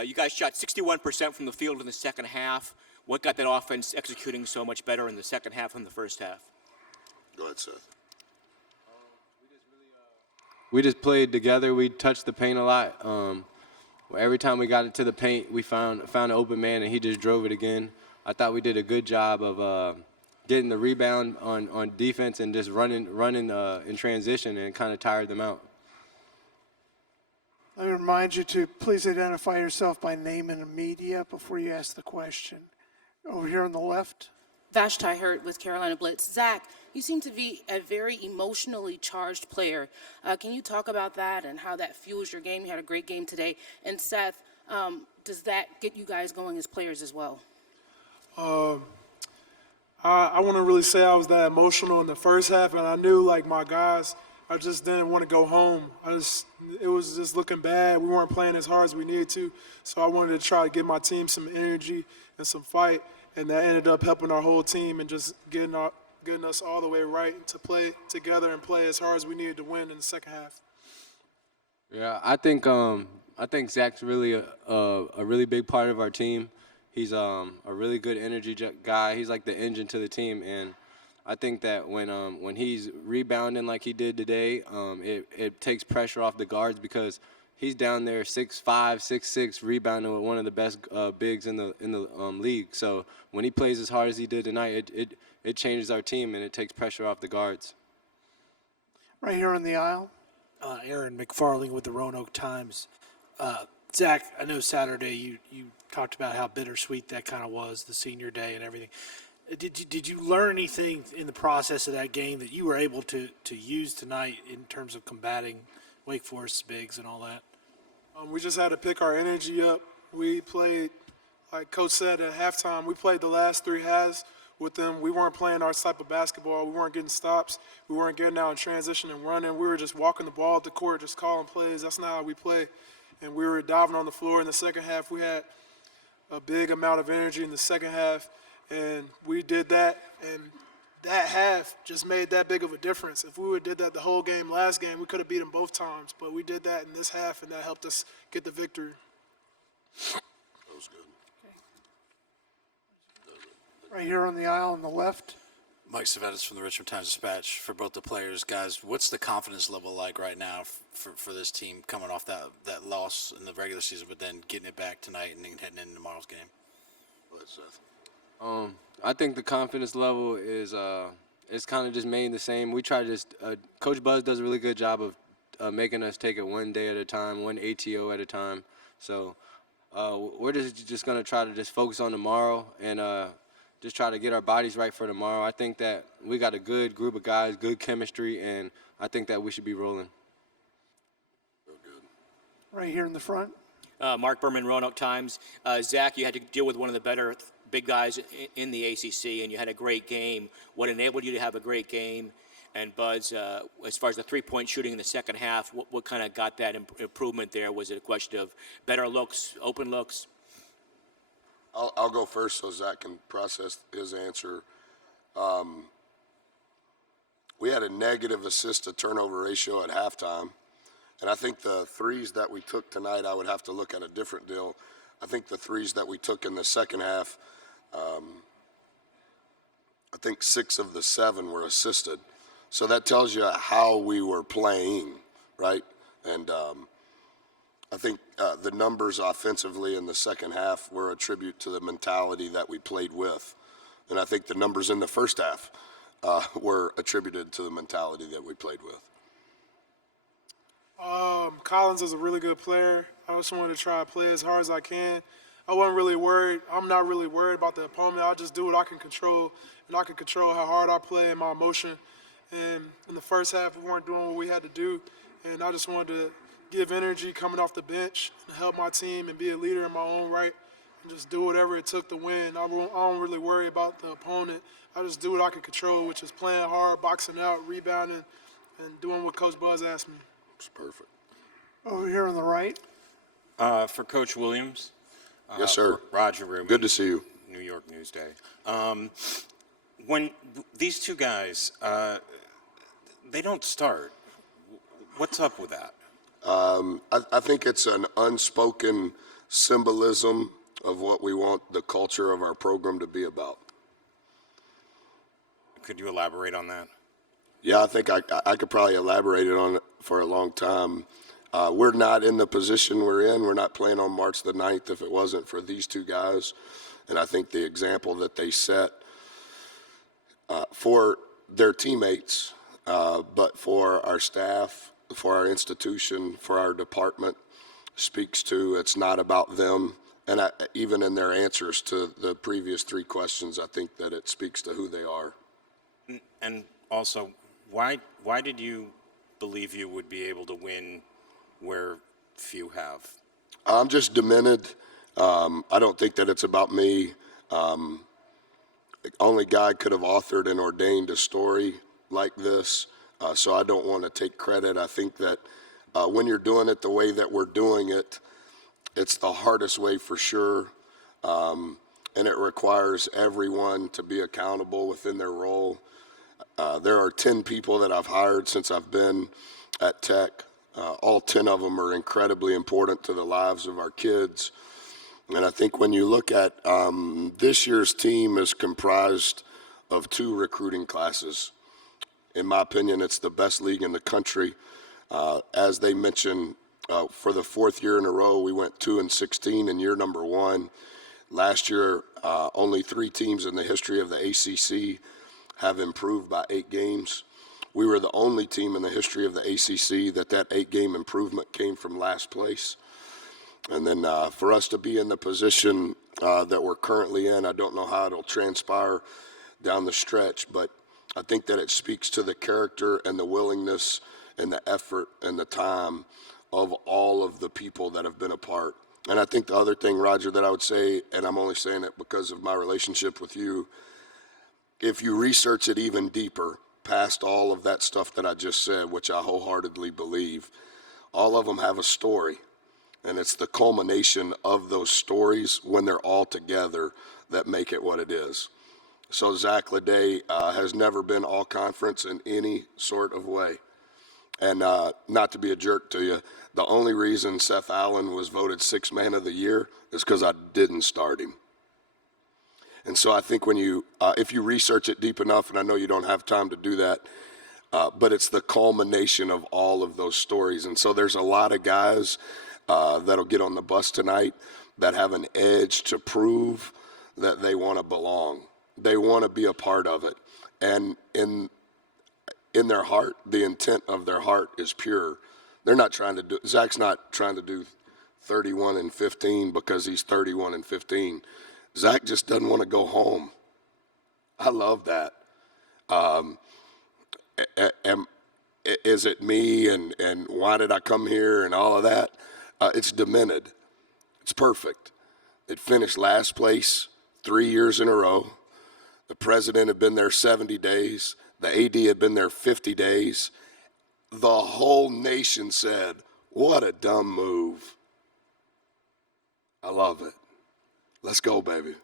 You guys shot 61% from the field in the second half. What got that offense executing so much better in the second half than the first half? Go ahead, Seth. We just played together. We touched the paint a lot. Every time we got into the paint, we found an open man, and he just drove it again. I thought we did a good job of getting the rebound on defense and just running in transition, and kind of tired them out. Let me remind you to please identify yourself by name and media before you ask the question. Over here on the left. Vashti Hurt with Carolina Blitz. Zach, you seem to be a very emotionally charged player. Can you talk about that and how that fuels your game? You had a great game today. And Seth, does that get you guys going as players as well? I wouldn't really say I was that emotional in the first half, and I knew, like, my guys, I just didn't want to go home. It was just looking bad. We weren't playing as hard as we needed to, so I wanted to try to give my team some energy and some fight, and that ended up helping our whole team and just getting us all the way right to play together and play as hard as we needed to win in the second half. Yeah, I think Zach's really a really big part of our team. He's a really good energy guy. He's like the engine to the team, and I think that when he's rebounding like he did today, it takes pressure off the guards because he's down there 6'5", 6'6", rebounding with one of the best bigs in the league. So when he plays as hard as he did tonight, it changes our team and it takes pressure off the guards. Right here on the aisle. Aaron McFarling with the Roanoke Times. Zach, I know Saturday you talked about how bittersweet that kind of was, the senior day and everything. Did you learn anything in the process of that game that you were able to use tonight in terms of combating Wake Forest's bigs and all that? We just had to pick our energy up. We played, like Coach said at halftime, we played the last three halves with them. We weren't playing our type of basketball. We weren't getting stops. We weren't getting out in transition and running. We were just walking the ball at the court, just calling plays. That's not how we play. And we were diving on the floor. In the second half, we had a big amount of energy in the second half, and we did that, and that half just made that big of a difference. If we would have did that the whole game last game, we could have beat them both times, but we did that in this half, and that helped us get the victory. That was good. Right here on the aisle on the left. Mike Savettis from the Richmond Times-Dispatch. For both the players, guys, what's the confidence level like right now for this team coming off that loss in the regular season, but then getting it back tonight and then heading into tomorrow's game? Go ahead, Seth. I think the confidence level is kind of just maintained the same. We try to just Coach Buzz does a really good job of making us take it one day at a time, one ATO at a time. So we're just going to try to just focus on tomorrow and just try to get our bodies right for tomorrow. I think that we got a good group of guys, good chemistry, and I think that we should be rolling. Real good. Right here in the front. Mark Berman, Roanoke Times. Zach, you had to deal with one of the better big guys in the ACC, and you had a great game. What enabled you to have a great game? And Buzz, as far as the three-point shooting in the second half, what kind of got that improvement there? Was it a question of better looks, open looks? I'll go first so Zach can process his answer. We had a negative assist-to-turnover ratio at halftime, and I think the threes that we took tonight, I would have to look at a different deal. I think the threes that we took in the second half, I think 6 of the 7 were assisted. So that tells you how we were playing, right? And I think the numbers offensively in the second half were a tribute to the mentality that we played with. And I think the numbers in the first half were attributed to the mentality that we played with. Collins is a really good player. I just wanted to try to play as hard as I can. I wasn't really worried. I'm not really worried about the opponent. I just do what I can control, and I can control how hard I play and my emotion. And in the first half, we weren't doing what we had to do, and I just wanted to give energy coming off the bench and help my team and be a leader in my own right and just do whatever it took to win. I don't really worry about the opponent. I just do what I can control, which is playing hard, boxing out, rebounding, and doing what Coach Buzz asked me. It's perfect. Over here on the right. For Coach Williams. Yes, sir. Roger Rubin. Good to see you. New York Newsday. When these two guys, they don't start. What's up with that? I think it's an unspoken symbolism of what we want the culture of our program to be about. Could you elaborate on that? Yeah, I think I could probably elaborate on it for a long time. We're not in the position we're in. We're not playing on March the 9th if it wasn't for these two guys. And I think the example that they set for their teammates, but for our staff, for our institution, for our department, speaks to it's not about them. And even in their answers to the previous three questions, I think that it speaks to who they are. And also, why did you believe you would be able to win where few have? I'm just demented. I don't think that it's about me. Only God could have authored and ordained a story like this, so I don't want to take credit. I think that when you're doing it the way that we're doing it, it's the hardest way for sure, and it requires everyone to be accountable within their role. There are 10 people that I've hired since I've been at Tech. All 10 of them are incredibly important to the lives of our kids. And I think when you look at this year's team is comprised of 2 recruiting classes. In my opinion, it's the best league in the country. As they mentioned, for the 4th year in a row, we went 2-16 in year number 1. Last year, only 3 teams in the history of the ACC have improved by 8 games. We were the only team in the history of the ACC that 8-game improvement came from last place. And then for us to be in the position that we're currently in, I don't know how it'll transpire down the stretch, but I think that it speaks to the character and the willingness and the effort and the time of all of the people that have been a part. And I think the other thing, Roger, that I would say, and I'm only saying it because of my relationship with you, if you research it even deeper, past all of that stuff that I just said, which I wholeheartedly believe, all of them have a story. And it's the culmination of those stories when they're all together that make it what it is. So Zach LeDay has never been all conference in any sort of way. And not to be a jerk to you, the only reason Seth Allen was voted 6th man of the year is because I didn't start him. And so I think when you, if you research it deep enough, and I know you don't have time to do that, but it's the culmination of all of those stories. And so there's a lot of guys that'll get on the bus tonight that have an edge to prove that they want to belong. They want to be a part of it. And in their heart, the intent of their heart is pure. They're not trying to do, Zach's not trying to do 31-15 because he's 31-15. Zach just doesn't want to go home. I love that. Is it me and why did I come here and all of that? It's demented. It's perfect. It finished last place 3 years in a row. The president had been there 70 days. The AD had been there 50 days. The whole nation said, what a dumb move. I love it. Let's go, baby.